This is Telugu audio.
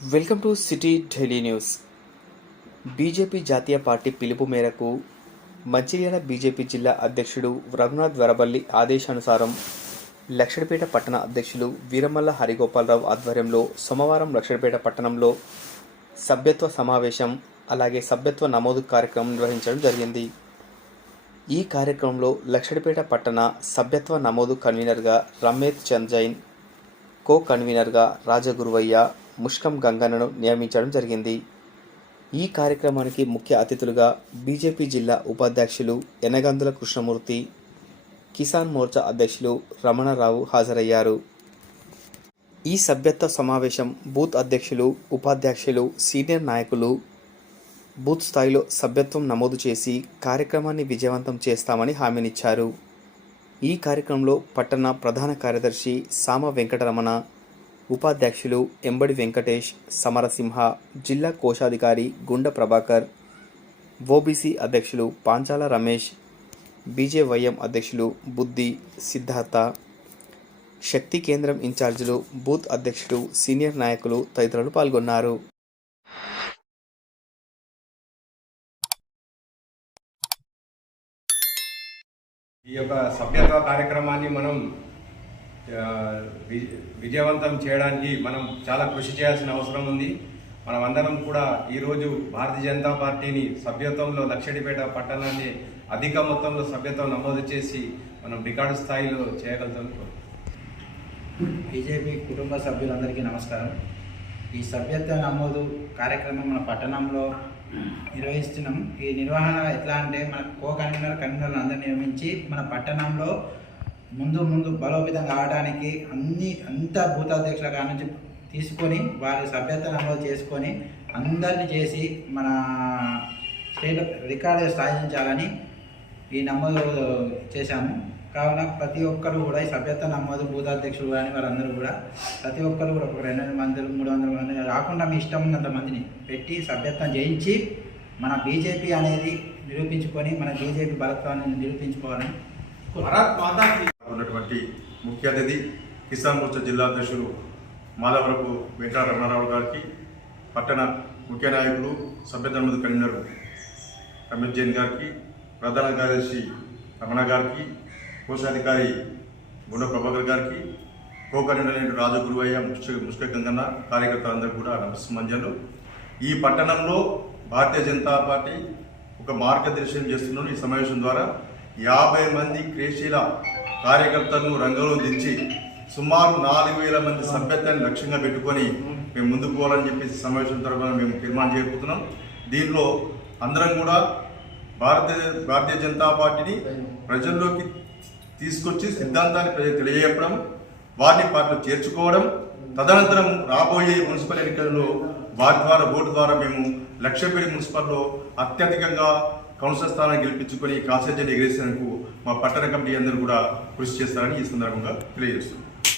Welcome to city daily news. BJP జాతీయ పార్టీ పిలుపు మేరకు మంచిర్యాల బీజేపీ జిల్లా అధ్యక్షుడు రఘునాథ్ వరబల్లి ఆదేశానుసారం లక్షడిపేట పట్టణ అధ్యక్షులు వీరమల్ల హరిగోపాలరావు ఆధ్వర్యంలో సోమవారం లక్షడిపేట పట్టణంలో సభ్యత్వ సమావేశం అలాగే సభ్యత్వ నమోదు కార్యక్రమం నిర్వహించడం జరిగింది. ఈ కార్యక్రమంలో లక్షడిపేట పట్టణ సభ్యత్వ నమోదు కన్వీనర్గా రమేష్ చంద్ జైన్ కో కన్వీనర్గా రాజగురువయ్య ముష్కం గంగన్నను నియమించడం జరిగింది. ఈ కార్యక్రమానికి ముఖ్య అతిథులుగా బీజేపీ జిల్లా ఉపాధ్యక్షులు ఎనగందుల కృష్ణమూర్తి కిసాన్ మోర్చా అధ్యక్షులు రమణరావు హాజరయ్యారు. ఈ సభ్యత్వ సమావేశం బూత్ అధ్యక్షులు ఉపాధ్యక్షులు సీనియర్ నాయకులు బూత్ స్థాయిలో సభ్యత్వం నమోదు చేసి కార్యక్రమాన్ని విజయవంతం చేస్తామని హామీనిచ్చారు. ఈ కార్యక్రమంలో పట్టణ ప్రధాన కార్యదర్శి సామ వెంకటరమణ ఉపాధ్యక్షులు ఎంబడి వెంకటేష్ సమరసింహ జిల్లా కోశాధికారి గుండ ప్రభాకర్ ఓబీసీ అధ్యక్షులు పాంచాల రమేష్ బీజేవైఎం అధ్యక్షులు బుద్ధి సిద్ధార్థ శక్తి కేంద్రం ఇన్ఛార్జీలు బూత్ అధ్యక్షుడు సీనియర్ నాయకులు తదితరులు పాల్గొన్నారు. ఈ యొక్క సభ్యత్వ కార్యక్రమాన్ని మనం విజయవంతం చేయడానికి మనం చాలా కృషి చేయాల్సిన అవసరం ఉంది. మనం అందరం కూడా ఈరోజు భారతీయ జనతా పార్టీని సభ్యత్వంలో లక్షడిపేట పట్టణాన్ని అధిక మొత్తంలో సభ్యత్వం నమోదు చేసి మనం రికార్డు స్థాయిలో చేయగలుగుతాం. బీజేపీ కుటుంబ సభ్యులందరికీ నమస్కారం. ఈ సభ్యత్వ నమోదు కార్యక్రమం మన పట్టణంలో నిర్వహిస్తున్నాం. ఈ నిర్వహణ ఎట్లా అంటే మన కో కన్వీనర్ కన్వీనర్లు అందరూ నియమించి మన పట్టణంలో ముందు ముందు బలోపేతం కావడానికి అన్ని అంత భూతాధ్యక్షుల నుంచి తీసుకొని వారి సభ్యత్వ నమోదు చేసుకొని అందరినీ చేసి మన స్టేట్ రికార్డు సాధించాలని ఈ నమోదు చేశాము. కావున ప్రతి ఒక్కరు కూడా ఈ సభ్యత నమోదు భూతాధ్యక్షులు కానీ వారందరూ కూడా ప్రతి ఒక్కరు కూడా ఒక రెండు వందల మంది మూడు వందల మంది రాకుండా మీ ఇష్టం ఉన్నంత మందిని పెట్టి సభ్యత్వం చేయించి మన బీజేపీ అనేది నిరూపించుకొని మన బీజేపీ బలత్వాన్ని నిరూపించుకోవాలని భారత్ మాతా ఉన్నటువంటి ముఖ్య అతిథి కిసాన్ మోర్చా జిల్లా అధ్యక్షులు మాలవరపు వెంకటరమణారావు గారికి పట్టణ ముఖ్య నాయకులు సభ్యధర్మద కన్వీనర్ రమేష్ జైన్ గారికి ప్రధాన కార్యదర్శి రమణ గారికి కోశాధికారి గుండ ప్రభాకర్ గారికి కో కన్వీనర్ రాజగురువయ్య ముష్క ముష్క గంగన్న కార్యకర్తలందరూ కూడా నమస్మంజలు ఈ పట్టణంలో భారతీయ జనతా పార్టీ ఒక మార్గదర్శనం చేస్తున్నాను ఈ సమావేశం ద్వారా యాభై మంది క్రేషీల కార్యకర్తలను రంగంలో దించి సుమారు నాలుగు వేల మంది సభ్యత్వాన్ని లక్ష్యంగా పెట్టుకొని మేము ముందుకు పోవాలని చెప్పేసి సమావేశం తరఫున మేము తీర్మానం చేయబోతున్నాం. దీనిలో అందరం కూడా భారతీయ భారతీయ జనతా పార్టీని ప్రజల్లోకి తీసుకొచ్చి సిద్ధాంతాన్ని ప్రజలు తెలియజెప్పడం వారిని పార్టీలో చేర్చుకోవడం తదనంతరం రాబోయే మున్సిపల్ ఎన్నికల్లో వారి ద్వారా ఓటు ద్వారా మేము లక్షపేడి మున్సిపల్లో అత్యధికంగా కౌన్సిలర్ స్థానాన్ని గెలిపించుకొని కాన్సెప్ట్ ఎగిరేసేందుకు మా పట్టణ కమిటీ అందరూ కూడా కృషి చేస్తారని ఈ సందర్భంగా తెలియజేస్తున్నాం.